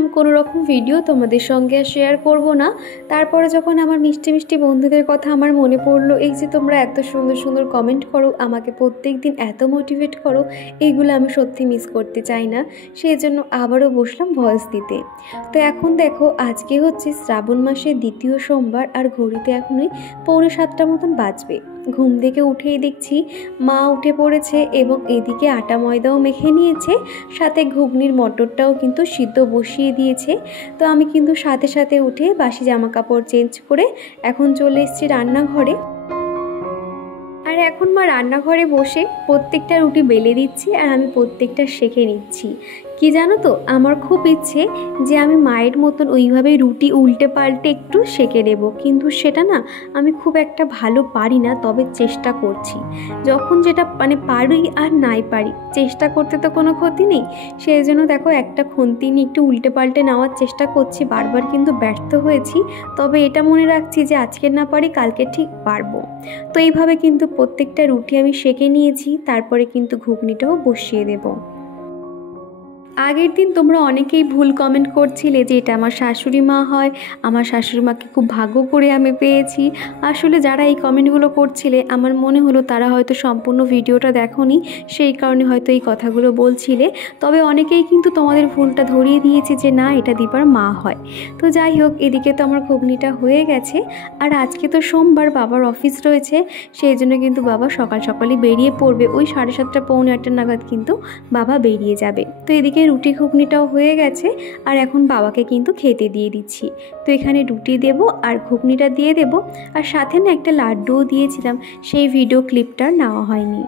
ভেবেছিলাম কোনো রকম ভিডিও তোমাদের সঙ্গে আর শেয়ার করব না। তারপরে যখন আমার মিষ্টি মিষ্টি বন্ধুদের কথা আমার মনে পড়লো, এই যে তোমরা এত সুন্দর সুন্দর কমেন্ট করো, আমাকে প্রত্যেক দিন এত মোটিভেট করো, এইগুলো আমি সত্যি মিস করতে চাই না। সেই জন্য আবারও বসলাম ভয়েস দিতে। তো এখন দেখো, আজকে হচ্ছে শ্রাবণ মাসের দ্বিতীয় সোমবার, আর ঘড়িতে এখনই 6:45 মতন বাজবে। ঘুম থেকে উঠেই দেখছি মা উঠে পড়েছে এবং এদিকে আটা ময়দাও মেখে নিয়েছে, সাথে ঘুগনির মটরটাও কিন্তু সিদ্ধ বসিয়ে দিয়েছে। তো আমি কিন্তু সাথে সাথে উঠে বাসি জামা কাপড় চেঞ্জ করে এখন চলে এসেছি রান্নাঘরে। আর এখন মা রান্নাঘরে বসে প্রত্যেকটা রুটি বেলে দিচ্ছে আর আমি প্রত্যেকটা সেঁকে নিচ্ছি। কি জানো তো, আমার খুব ইচ্ছে যে আমি মায়ের মতন ওইভাবে রুটি উল্টে পাল্টে একটু সেঁকে নেব, কিন্তু সেটা না আমি খুব একটা ভালো পারি না, তবে চেষ্টা করছি। যখন যেটা পারি আর নাই পারি, চেষ্টা করতে তো কোনো ক্ষতি নেই। সেই জন্য দেখো একটা খুন্তি নিয়ে একটু উল্টে পাল্টে নেওয়ার চেষ্টা করছি, বারবার কিন্তু ব্যর্থ হয়েছি। তবে এটা মনে রাখছি যে আজকে না পারি কালকে ঠিক পারবো। তো এইভাবে কিন্তু প্রত্যেকটা রুটি আমি সেঁকে নিয়েছি, তারপরে কিন্তু ঘুগনিটাও বসিয়ে দেবো। আগের দিন তোমরা অনেকেই ভুল কমেন্ট করছিলে যে এটা আমার শাশুড়ি মা হয়, আমার শাশুড়ি মাকে খুব ভাগ্য করে আমি পেয়েছি। আসলে যারা এই কমেন্টগুলো করছিলে, আমার মনে হলো তারা হয়তো সম্পূর্ণ ভিডিওটা দেখোনি, সেই কারণে হয়তো এই কথাগুলো বলছিলে। তবে অনেকেই কিন্তু তোমাদের ভুলটা ধরিয়ে দিয়েছে যে না, এটা দীপার মা হয়। তো যাই হোক, এদিকে তো আমার ঘুগনিটা হয়ে গেছে। আর আজকে তো সোমবার, বাবার অফিস রয়েছে, সেই জন্য কিন্তু বাবা সকাল সকালই বেরিয়ে পড়বে। ওই 7:30 পৌনে 8 নাগাদ কিন্তু বাবা বেরিয়ে যাবে। তো এদিকে রুটি ঘুগনিটাও হয়ে গেছে, আর এখন বাবাকে কিন্তু খেতে দিয়ে দিচ্ছি। তো এখানে রুটি দেব আর ঘুগনিটা দিয়ে দেব, আর সাথে না একটা লাড্ডুও দিয়েছিলাম, সেই ভিডিও ক্লিপটা নেওয়া হয়নি।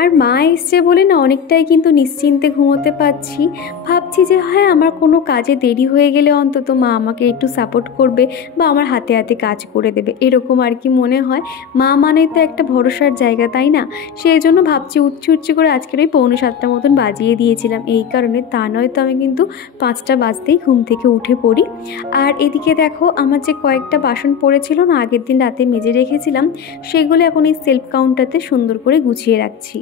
আর মা এসছে বলে না অনেকটাই কিন্তু নিশ্চিন্তে ঘুমোতে পারছি। ভাবছি যে হ্যাঁ, আমার কোনো কাজে দেরি হয়ে গেলে অন্তত মা আমাকে একটু সাপোর্ট করবে বা আমার হাতে হাতে কাজ করে দেবে, এরকম আর কি মনে হয়। মা মানেই তো একটা ভরসার জায়গা, তাই না? সেই জন্য ভাবছি উঠছি করে আজকের ওই 6:45 মতন বাজিয়ে দিয়েছিলাম, এই কারণে। তা নয় তো আমি কিন্তু 5টা বাজতেই ঘুম থেকে উঠে পড়ি। আর এদিকে দেখো, আমার যে কয়েকটা বাসন পড়েছিল না, আগের দিন রাতে মেজে রেখেছিলাম, সেগুলো এখন এই সেলফ কাউন্টারতে সুন্দর করে গুছিয়ে রাখছি।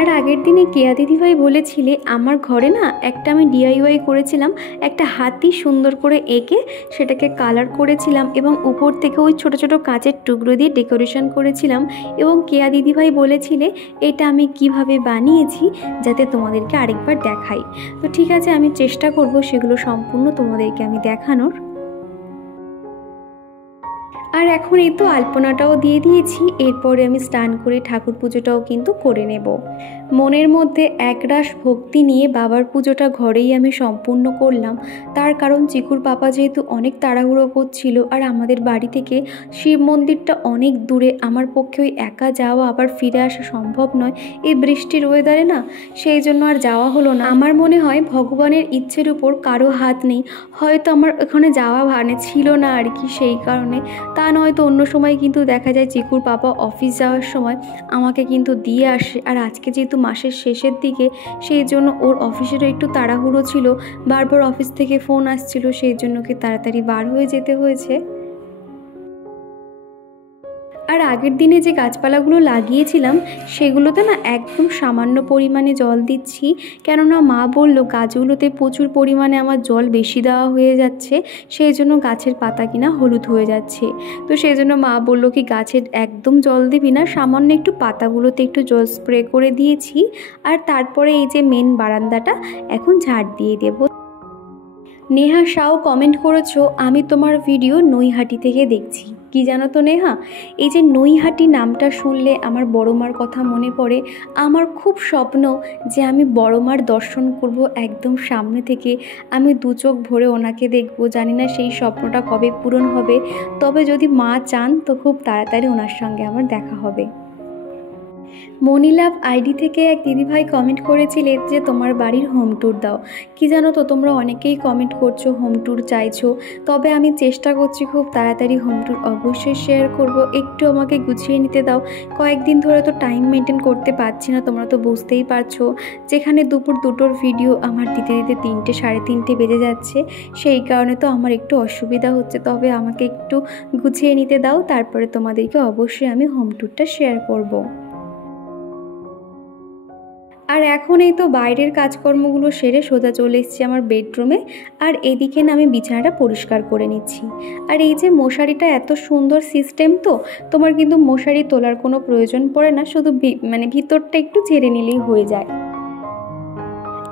আর আগের দিনে কেয়া দিদিভাই বলেছিলে আমার ঘরে না একটা আমি ডিআইওয়াই করেছিলাম, একটা হাতি সুন্দর করে এঁকে সেটাকে কালার করেছিলাম এবং উপর থেকে ওই ছোট ছোট কাঁচের টুকরো দিয়ে ডেকোরেশন করেছিলাম। এবং কেয়া দিদিভাই বলেছিলে এটা আমি কিভাবে বানিয়েছি, যাতে তোমাদেরকে আরেকবার দেখাই। তো ঠিক আছে, আমি চেষ্টা করব সেগুলো সম্পূর্ণ তোমাদেরকে আমি দেখানোর। আর এখন এই তো আলপনাটাও দিয়ে দিয়েছি, এরপরে আমি স্নান করে ঠাকুর পুজোটাও কিন্তু করে নেব। মনের মধ্যে একরাশ ভক্তি নিয়ে বাবার পুজোটা ঘরেই আমি সম্পূর্ণ করলাম। তার কারণ চিকুর পাপা যেহেতু অনেক তাড়াহুড়ো করছিল, আর আমাদের বাড়ি থেকে শিব মন্দিরটা অনেক দূরে, আমার পক্ষে ওই একা যাওয়া আবার ফিরে আসা সম্ভব নয় এই বৃষ্টির ওয়েদারে না, সেই জন্য আর যাওয়া হলো না। আমার মনে হয় ভগবানের ইচ্ছের উপর কারো হাত নেই, হয়তো আমার ওখানে যাওয়া ছিল না আর কি, সেই কারণে। তা নয়তো অন্য সময় কিন্তু দেখা যায় চিকুর পাপা অফিস যাওয়ার সময় আমাকে কিন্তু দিয়ে আসে। আর আজকে যেহেতু মাসের শেষের দিকে, সেই জন্য ওর অফিসেরও একটু তাড়াহুড়ো ছিল, বারবার অফিস থেকে ফোন আসছিল, সেই জন্য কি তাড়াতাড়ি বার হয়ে যেতে হয়েছে। আর আগের দিনে যে গাছপালাগুলো লাগিয়েছিলাম, সেগুলোতে না একদম সামান্য পরিমাণে জল দিচ্ছি, কেননা মা বলল গাছগুলোতে প্রচুর পরিমাণে আমার জল বেশি দেওয়া হয়ে যাচ্ছে, সেই জন্য গাছের পাতা কিনা হলুদ হয়ে যাচ্ছে। তো সেই জন্য মা বলল কি গাছের একদম জল দিবি না, সামান্য একটু পাতাগুলোতে একটু জল স্প্রে করে দিয়েছি। আর তারপরে এই যে মেন বারান্দাটা এখন ঝাড় দিয়ে দেবো। নেহা সাও কমেন্ট করেছো আমি তোমার ভিডিও নৈহাটি থেকে দেখছি। কি জানো তো নেহা, এই যে নৈহাটি নামটা শুনলে আমার বড় মার কথা মনে পড়ে। আমার খুব স্বপ্ন যে আমি বড় মার দর্শন করব একদম সামনে থেকে, আমি দু চোখ ভরে ওনাকে দেখব। জানি না সেই স্বপ্নটা কবে পূরণ হবে, তবে যদি মা চান তো খুব তাড়াতাড়ি ওনার সঙ্গে আমার দেখা হবে। মনিলাভ আইডি থেকে এক দিদিভাই কমেন্ট করেছিলেন যে তোমার বাড়ির হোম ট্যুর দাও। কি জানো তো, তোমরা অনেকেই কমেন্ট করছো হোম ট্যুর চাইছো, তবে আমি চেষ্টা করছি খুব তাড়াতাড়ি হোম ট্যুর অবশ্যই শেয়ার করব। একটু আমাকে গুছিয়ে নিতে দাও, কয়েকদিন ধরে তো টাইম মেনটেন করতে পারছি না, তোমরা তো বুঝতেই পারছো। যেখানে দুপুর 2টোর ভিডিও আমার দিতে দিতে 3টে 3:30 বেজে যাচ্ছে, সেই কারণে তো আমার একটু অসুবিধা হচ্ছে। তবে আমাকে একটু গুছিয়ে নিতে দাও, তারপরে তোমাদেরকে অবশ্যই আমি হোম ট্যুরটা শেয়ার করব। আর এখন এই তো বাইরের কাজকর্মগুলো সেরে সোজা চলে এসেছি আমার বেডরুমে। আর এদিকে না আমি বিছানাটা পরিষ্কার করে নিচ্ছি। আর এই যে মশারিটা এত সুন্দর সিস্টেম, তো তোমার কিন্তু মশারি তোলার কোনো প্রয়োজন পড়ে না, শুধু ভিতরটা একটু ঝেড়ে নিলেই হয়ে যায়।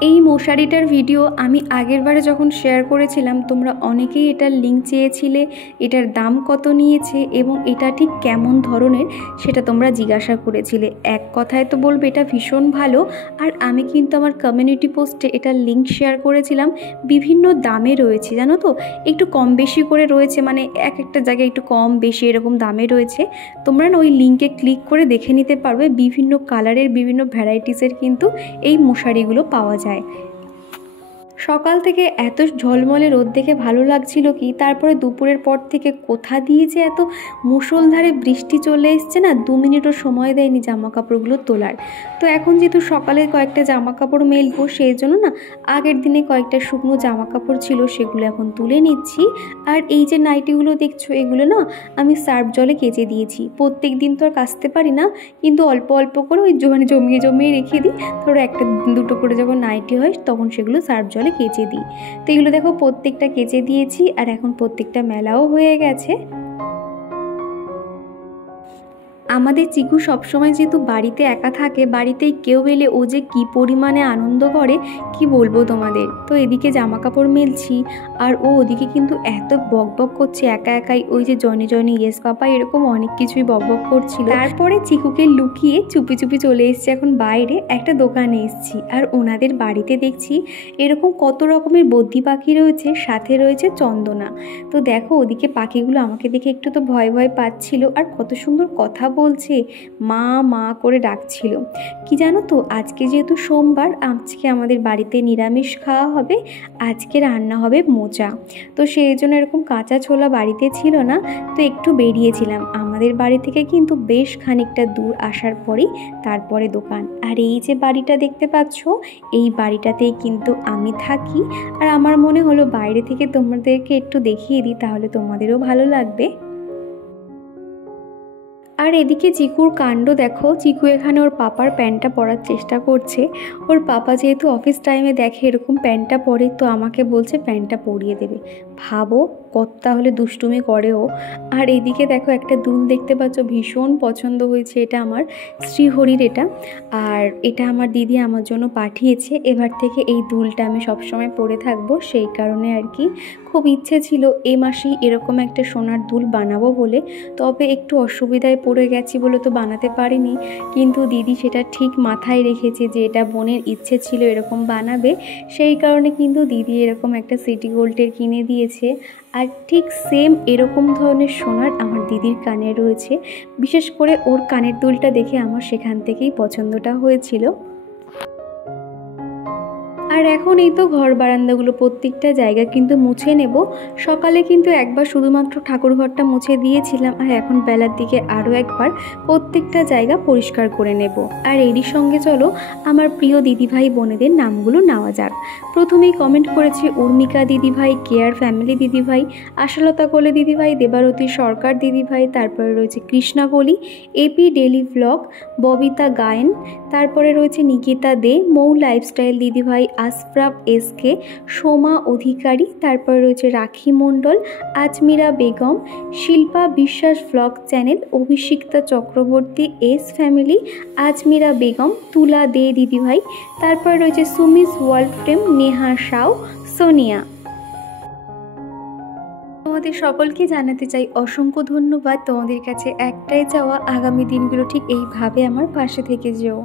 এই মশারিটার ভিডিও আমি আগেরবারে যখন শেয়ার করেছিলাম তোমরা অনেকেই এটার লিঙ্ক চেয়েছিলে, এটার দাম কত নিয়েছে এবং এটা ঠিক কেমন ধরনের সেটা তোমরা জিজ্ঞাসা করেছিলে। এক কথায় তো বলবে এটা ভীষণ ভালো। আর আমি কিন্তু আমার কমিউনিটি পোস্টে এটার লিঙ্ক শেয়ার করেছিলাম, বিভিন্ন দামে রয়েছে জানো তো, একটু কম বেশি করে রয়েছে, মানে এক একটা জায়গায় একটু কম বেশি এরকম দামে রয়েছে। তোমরা না ওই লিঙ্কে ক্লিক করে দেখে নিতে পারবে, বিভিন্ন কালারের বিভিন্ন ভ্যারাইটিসের কিন্তু এই মশারিগুলো পাওয়া যায়। সকাল থেকে এত ঝলমলে রোদ দেখে ভালো লাগছিল কি, তারপরে দুপুরের পর থেকে কোথা দিয়ে যে এত মুষলধারে বৃষ্টি চলে এসছে না, 2 মিনিটও সময় দেয়নি জামা কাপড়গুলো তোলার। তো এখন যেহেতু সকালে কয়েকটা জামা কাপড় মেলবো, সেই জন্য না আগের দিনে কয়েকটা শুকনো জামা কাপড় ছিল সেগুলো এখন তুলে নিচ্ছি। আর এই যে নাইটিগুলো দেখছো, এগুলো না আমি সার্ফ জলে কেচে দিয়েছি। প্রত্যেক দিন তো আর কাচতে পারি না, কিন্তু অল্প অল্প করে ওই জমিয়ে জমিয়ে রেখে দিই। ধরো একটা দুটো করে যখন নাইটি হয় তখন সেগুলো সার্ফ জলে কেচে দিই। তো এগুলো দেখো প্রত্যেকটা কেচে দিয়েছি, আর এখন প্রত্যেকটা মেলাও হয়ে গেছে। আমাদের চিকু সবসময় যেহেতু বাড়িতে একা থাকে, বাড়িতেই কেউ এলে ও যে কী পরিমাণে আনন্দ করে কি বলবো তোমাদের। তো এদিকে জামা কাপড় মেলছি আর ও ওদিকে কিন্তু এত বকবক করছে একা একাই, ওই যে জনি জনি ইয়েস পাপা এরকম অনেক কিছুই বকবক করছিল। তারপরে চিকুকে লুকিয়ে চুপি চুপি চলে এসেছি এখন বাইরে, একটা দোকানে এসেছি। আর ওনাদের বাড়িতে দেখছি এরকম কত রকমের বদ্যি পাখি রয়েছে, সাথে রয়েছে চন্দনা। তো দেখো ওদিকে পাখিগুলো আমাকে দেখে একটু তো ভয় ভয় পাচ্ছিল, আর কত সুন্দর কথা বলছে, মা মা করে ডাকছিল। কি জানো তো, আজকে যেহেতু সোমবার, আজকে আমাদের বাড়িতে নিরামিষ খাওয়া হবে, আজকে রান্না হবে মোচা। তো সেই জন্য এরকম কাঁচা ছোলা বাড়িতে ছিল না, তো একটু বেরিয়েছিলাম। আমাদের বাড়ি থেকে কিন্তু বেশ খানিকটা দূর আসার পরেই তারপরে দোকান। আর এই যে বাড়িটা দেখতে পাচ্ছ, এই বাড়িটাতেই কিন্তু আমি থাকি। আর আমার মনে হলো বাইরে থেকে তোমাদেরকে একটু দেখিয়ে দিই, তাহলে তোমাদেরও ভালো লাগবে। আর এদিকে চিকুর কাণ্ড দেখো, চিকু এখানে ওর পাপার প্যান্টটা পরার চেষ্টা করছে। ওর পাপা যেহেতু অফিস টাইমে দেখে এরকম প্যান্টটা পরে, তো আমাকে বলছে প্যান্টটা পরিয়ে দেবে। ভাবো কত তাহলে দুষ্টুমি করে ও। আর এদিকে দেখো একটা দুল দেখতে পাচ্ছ, ভীষণ পছন্দ হয়েছে, এটা আমার শ্রীহরির এটা। আর এটা আমার দিদি আমার জন্য পাঠিয়েছে। এবার থেকে এই দুলটা আমি সবসময় পরে থাকবো, সেই কারণে আর কি খুব ইচ্ছে ছিল এই মাসেই এরকম একটা সোনার দুল বানাবো বলে। তবে একটু অসুবিধায় পড়ে গেছি বলে তো বানাতে পারিনি, কিন্তু দিদি সেটা ঠিক মাথায় রেখেছে যে এটা বোনের ইচ্ছে ছিল এরকম বানাবে, সেই কারণে কিন্তু দিদি এরকম একটা সিটি গোল্ডের কিনে দিয়েছে। আর ঠিক সেম এরকম ধরনের সোনার আমার দিদির কানে রয়েছে। বিশেষ করে ওর কানের দুলটা দেখে আমার সেখান থেকেই পছন্দটা হয়েছিল। আর এখন এই তো ঘর বারান্দাগুলো প্রত্যেকটা জায়গা কিন্তু মুছে নেব। সকালে কিন্তু একবার শুধুমাত্র ঠাকুরঘরটা মুছে দিয়েছিলাম, আর এখন বেলার দিকে আরও একবার প্রত্যেকটা জায়গা পরিষ্কার করে নেব। আর এরই সঙ্গে চলো আমার প্রিয় দিদিভাই বোনেদের নামগুলো নেওয়া যাক। প্রথমেই কমেন্ট করেছে উর্মিকা দিদিভাই, কেয়ার ফ্যামিলি দিদিভাই, আশালতা কোলে দিদিভাই, দেবারতী সরকার দিদিভাই, তারপরে রয়েছে Krishna Koli, AP daily vlog, Babita Gayen, তারপরে রয়েছে নিকিতা দে, মৌ লাইফস্টাইল দিদিভাই, আসফরাব এসকে, সোমা অধিকারী, তারপরে রয়েছে রাখি মণ্ডল, আজমিরা বেগম, শিল্পা বিশ্বাস vlog channel, Abhishikta Chakraborty, S family, Azmira Begum, তুলা দে দিদিভাই, তারপরে রয়েছে সুমিস ওয়ার্ল্ড ফ্রেম, নেহা সাউ, সোনিয়া। তোমাদের সকলকে জানাতে চাই অসংখ্য ধন্যবাদ। তোমাদের কাছে একটাই চাওয়া, আগামী দিনগুলো ঠিক এইভাবে আমার পাশে থেকে যেও।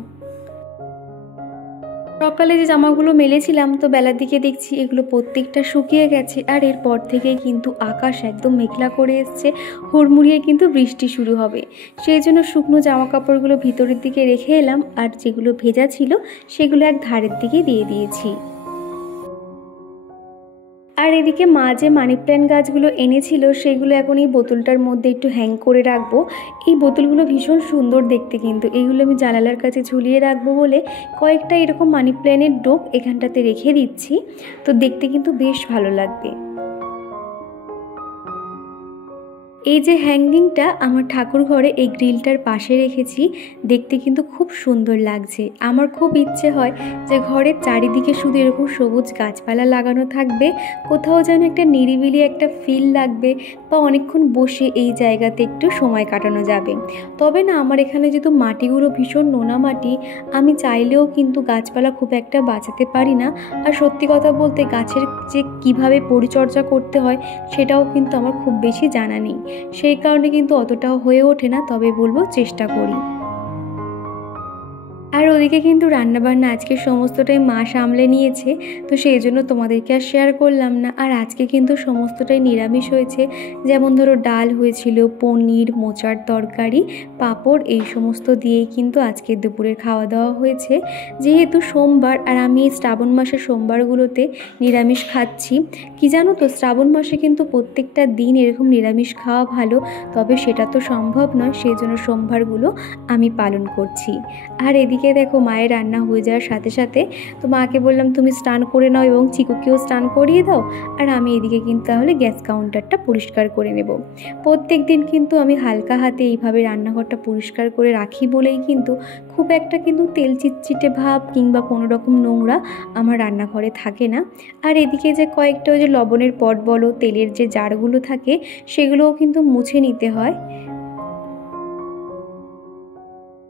সকালে যে জামাগুলো মেলেছিলাম, তো বেলার দিকে দেখছি এগুলো প্রত্যেকটা শুকিয়ে গেছে। আর এরপর থেকেই কিন্তু আকাশ একদম মেঘলা করে এসছে, হুড়মুড়িয়ে কিন্তু বৃষ্টি শুরু হবে। সেই জন্য শুকনো জামা কাপড়গুলো ভিতরের দিকে রেখে এলাম, আর যেগুলো ভেজা ছিল সেগুলো এক ধারের দিকে দিয়ে দিয়েছি। আর এদিকে মা যে মানি প্ল্যান্ট গাছগুলো এনেছিল সেগুলো এখন এই বোতলটার মধ্যে একটু হ্যাং করে রাখবো। এই বোতলগুলো ভীষণ সুন্দর দেখতে, কিন্তু এইগুলো আমি জানালার কাছে ঝুলিয়ে রাখবো বলে কয়েকটা এরকম মানি প্ল্যান্টের ডোক এখানটাতে রেখে দিচ্ছি। তো দেখতে কিন্তু বেশ ভালো লাগবে। এই যে হ্যাঙ্গিংটা আমার ঠাকুর ঘরে এই গ্রিলটার পাশে রেখেছি, দেখতে কিন্তু খুব সুন্দর লাগছে। আমার খুব ইচ্ছে হয় যে ঘরের চারিদিকে শুধু এরকম সবুজ গাছপালা লাগানো থাকবে, কোথাও যেন একটা নিরিবিলি একটা ফিল লাগবে বা অনেকক্ষণ বসে এই জায়গাতে একটু সময় কাটানো যাবে। তবে না, আমার এখানে যেহেতু মাটিগুলো ভীষণ নোনা মাটি, আমি চাইলেও কিন্তু গাছপালা খুব একটা বাঁচাতে পারি না। আর সত্যি কথা বলতে গাছের যে কীভাবে পরিচর্যা করতে হয় সেটাও কিন্তু আমার খুব বেশি জানা নেই, সেই কারণে কিন্তু অতটাও হয়ে ওঠে না, তবে বলবো চেষ্টা করি। আর ওদিকে কিন্তু রান্নাবান্না আজকে সমস্তটাই মা সামলে নিয়েছে, তো সেই জন্য তোমাদেরকে আর শেয়ার করলাম না। আর আজকে কিন্তু সমস্তটাই নিরামিষ হয়েছে, যেমন ধরো ডাল হয়েছিল, পনির, মোচার তরকারি, পাঁপড়, এই সমস্ত দিয়েই কিন্তু আজকে দুপুরের খাওয়া দাওয়া হয়েছে। যেহেতু সোমবার আর আমি এই শ্রাবণ মাসের সোমবারগুলোতে নিরামিষ খাচ্ছি, কি জানো তো, শ্রাবণ মাসে কিন্তু প্রত্যেকটা দিন এরকম নিরামিষ খাওয়া ভালো, তবে সেটা তো সম্ভব নয়, সেই জন্য সোমবারগুলো আমি পালন করছি। আর এদিকে দেখো মায়ের রান্না হয়ে যাওয়ার সাথে সাথে তো মাকে বললাম তুমি স্নান করে নাও এবং চিকুকেও স্নান করিয়ে দাও, আর আমি এদিকে কিন্তু তাহলে গ্যাস কাউন্টারটা পরিষ্কার করে নেব। প্রত্যেক দিন কিন্তু আমি হালকা হাতে এইভাবে রান্নাঘরটা পরিষ্কার করে রাখি বলেই কিন্তু খুব একটা কিন্তু তেল চিটচিটে ভাব কিংবা কোনো রকম নোংরা আমার রান্নাঘরে থাকে না। আর এদিকে যে কয়েকটা ওই যে লবণের পট বলো, তেলের যে জারগুলো থাকে সেগুলোও কিন্তু মুছে নিতে হয়।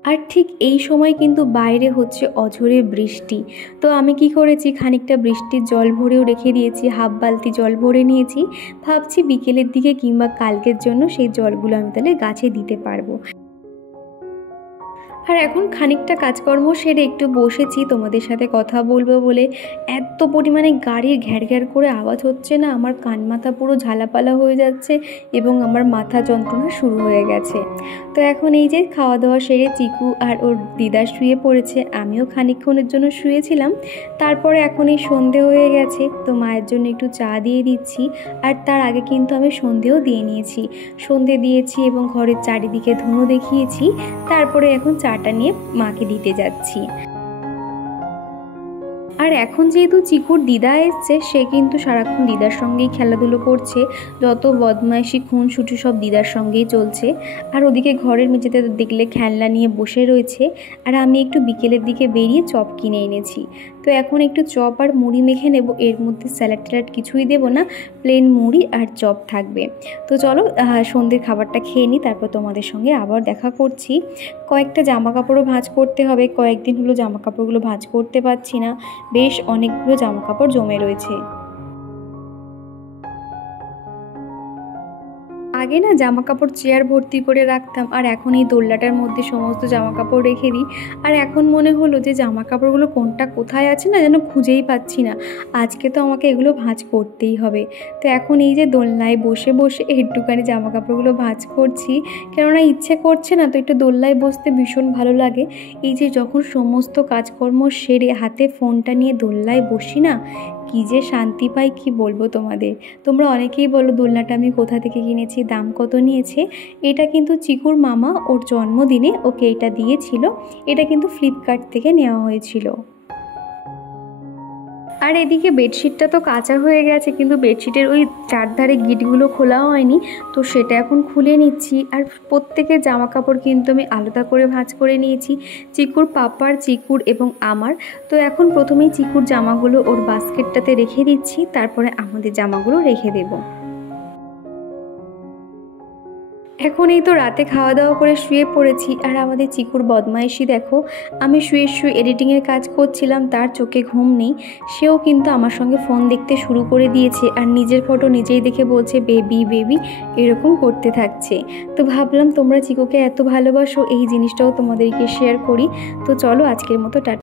আর ঠিক এই সময় কিন্তু বাইরে হচ্ছে অঝোরে বৃষ্টি, তো আমি কি করেছি, খানিকটা বৃষ্টির জল ভরেও রেখে দিয়েছি, হাফ বালতি জল ভরে নিয়েছি। ভাবছি বিকেলের দিকে কিংবা কালকের জন্য সেই জলগুলো আমি তাহলে গাছে দিতে পারবো। আর এখন খানিকটা কাজকর্ম সেরে একটু বসেছি তোমাদের সাথে কথা বলবো বলে। এত পরিমাণে গাড়ির ঘ্যার ঘ্যার করে আওয়াজ হচ্ছে না, আমার কান মাথা পুরো ঝালাপালা হয়ে যাচ্ছে এবং আমার মাথা যন্ত্রণা শুরু হয়ে গেছে। তো এখন এই যে খাওয়া দাওয়া সেরে চিকু আর ওর দিদা শুয়ে পড়েছে, আমিও খানিকক্ষণের জন্য শুয়েছিলাম। তারপরে এখন এই সন্ধে হয়ে গেছে, তো মায়ের জন্য একটু চা দিয়ে দিচ্ছি। আর তার আগে কিন্তু আমি সন্ধেও দিয়ে নিয়েছি, সন্ধে দিয়েছি এবং ঘরের চারিদিকে ধুনো দেখিয়েছি। তারপরে এখন চাটা নিয়ে মাকে দিতে যাচ্ছি। আর এখন যেহেতু চিকুর দিদা এসছে, সে কিন্তু সারাক্ষণ দিদার সঙ্গেই খেলাধুলো করছে, যত বদমাইশি খুনসুটি সব দিদার সঙ্গেই চলছে। আর ওদিকে ঘরের মেঝেতে দেখলে খেলনা নিয়ে বসে রয়েছে। আর আমি একটু বিকেলের দিকে বেরিয়ে চপ কিনে এনেছি, তো এখন একটু চপ আর মুড়ি মেখে নেব। এর মধ্যে স্যালাড ট্যালাড কিছুই দেবো না, প্লেন মুড়ি আর চপ থাকবে। তো চলো সন্ধ্যের খাবারটা খেয়ে নিই, তারপর তোমাদের সঙ্গে আবার দেখা করছি। কয়েকটা জামা কাপড়ও ভাঁজ করতে হবে, কয়েকদিন হলো জামা কাপড়গুলো ভাঁজ করতে পারছি না, বেশ অনেকগুলো জামা কাপড় জমে রয়েছে। আগে না জামা কাপড় চেয়ার ভর্তি করে রাখতাম, আর এখন এই দোলনাটার মধ্যে সমস্ত জামা কাপড় রেখে দিই। আর এখন মনে হলো যে জামা কাপড়গুলো কোনটা কোথায় আছে না যেন খুঁজেই পাচ্ছি না, আজকে তো আমাকে এগুলো ভাঁজ করতেই হবে। তো এখন এই যে দোলনায় বসে বসে একটুখানি জামা কাপড়গুলো ভাঁজ করছি, কেননা ইচ্ছে করছে না, তো একটু দোলনায় বসতে ভীষণ ভালো লাগে। এই যে যখন সমস্ত কাজকর্ম সেরে হাতে ফোনটা নিয়ে দোলনায় বসি না, কী যে শান্তি পাই কি বলবো তোমাদের। তোমরা অনেকেই বলো দোলনাটা আমি কোথা থেকে কিনেছি, দাম কত নিয়েছে। এটা কিন্তু চিকুর মামা ওর জন্মদিনে ওকে এটা দিয়েছিল, এটা কিন্তু ফ্লিপকার্ট থেকে নেওয়া হয়েছিল। আর এদিকে বেডশিটটা তো কাঁচা হয়ে গেছে, কিন্তু বেডশিটের ওই চারধারে গিটগুলো খোলা হয়নি, তো সেটা এখন খুলে নিচ্ছি। আর প্রত্যেকের জামা কাপড় কিন্তু আমি আলাদা করে ভাঁজ করে নিয়েছি, চিকুর পাপার, চিকুর এবং আমার। তো এখন প্রথমেই চিকুর জামাগুলো ওর বাস্কেটটাতে রেখে দিচ্ছি, তারপরে আমাদের জামাগুলো রেখে দেবো। এখন এই তো রাতে খাওয়া দাওয়া করে শুয়ে পড়েছি। আর আমাদের চিকুর বদমাইশি দেখো, আমি শুয়ে শুয়ে এডিটিংয়ের কাজ করছিলাম, তার চোখে ঘুম নেই, সেও কিন্তু আমার সঙ্গে ফোন দেখতে শুরু করে দিয়েছে, আর নিজের ফটো নিজেই দেখে বলছে বেবি বেবি, এরকম করতে থাকছে। তো ভাবলাম তোমরা চিকুকে এত ভালোবাসো, এই জিনিসটাও তোমাদেরকে শেয়ার করি। তো চলো আজকের মতো টাটা।